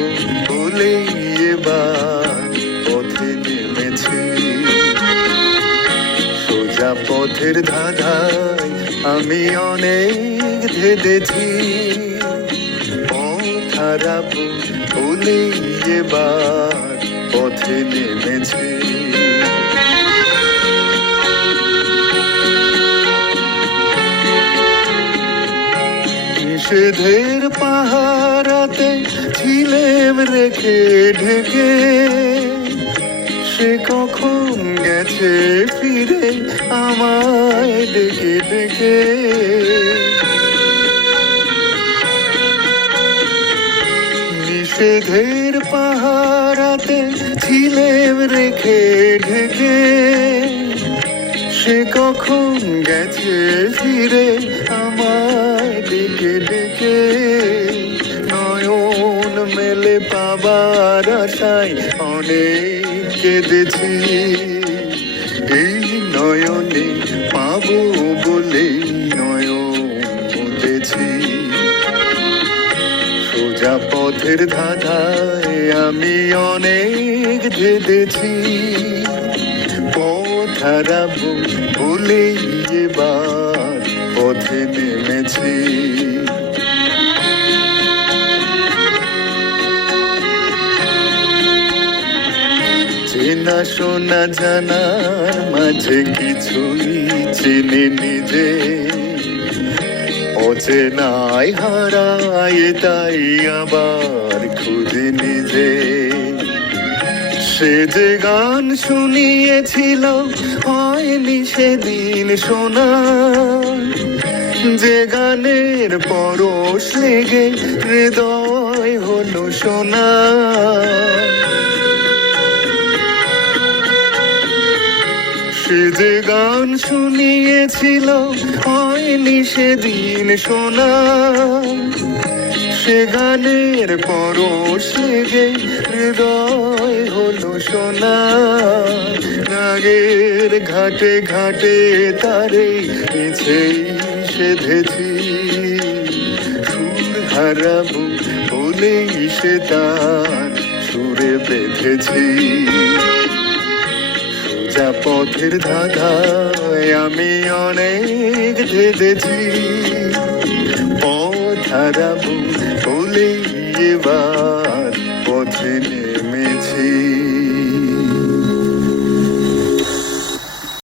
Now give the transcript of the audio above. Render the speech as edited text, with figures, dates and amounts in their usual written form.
হারাবো বলেই এবার পথে নেমেছি। সোজা পথের ধাঁধায় আমি অনেক ধেঁধেছি। পথ হারাবো বলেই এবার পথে নেমেছি। নিষেধের পাহারাতে ছিলেম রেখে ঢেকে, সে কখন গেছে ফিরে আমায় ডেকে ডেকে। নিষেধের পাহারাতে ছিলেম রেখে ঢেকে, সে কখন গেছে ফিরে আমায় ডেকে ডেকে। নয়ন মেলে পাবার আশায় অনেক কেঁদেছি। এই নয়নে পাবো বলেই নয়ন মুদেছি। সোজা পথের ধাঁধায় আমি অনেক ধেঁধেছি। পথ হারাবো বলেই এবার পথে নেমেছি। চেনা শোনা জানার মাঝে কিছুই চিনি নিজে, অচেনায় হারায় তাই আবার খুঁজি নিজে। সে যে গান শুনিয়েছিল হয়নি সেদিন শোনা, যে গানের পরশ লেগে হৃদয় হলো সোনা। সে যে গান শুনিয়েছিল হয়নি সেদিন শোনা, সে গানের পরশ লেগে হৃদয় হলো সোনা। রাগের ঘাটে ঘাটে তারে মিছেই সেধেছি। সুর হারাবো বলেই সে তার সুরে বেঁধেছি। সোজা পথের ধাঁধায় আমি অনেক ধেঁধেছি। পথ হারাবো বলেই এবার পথে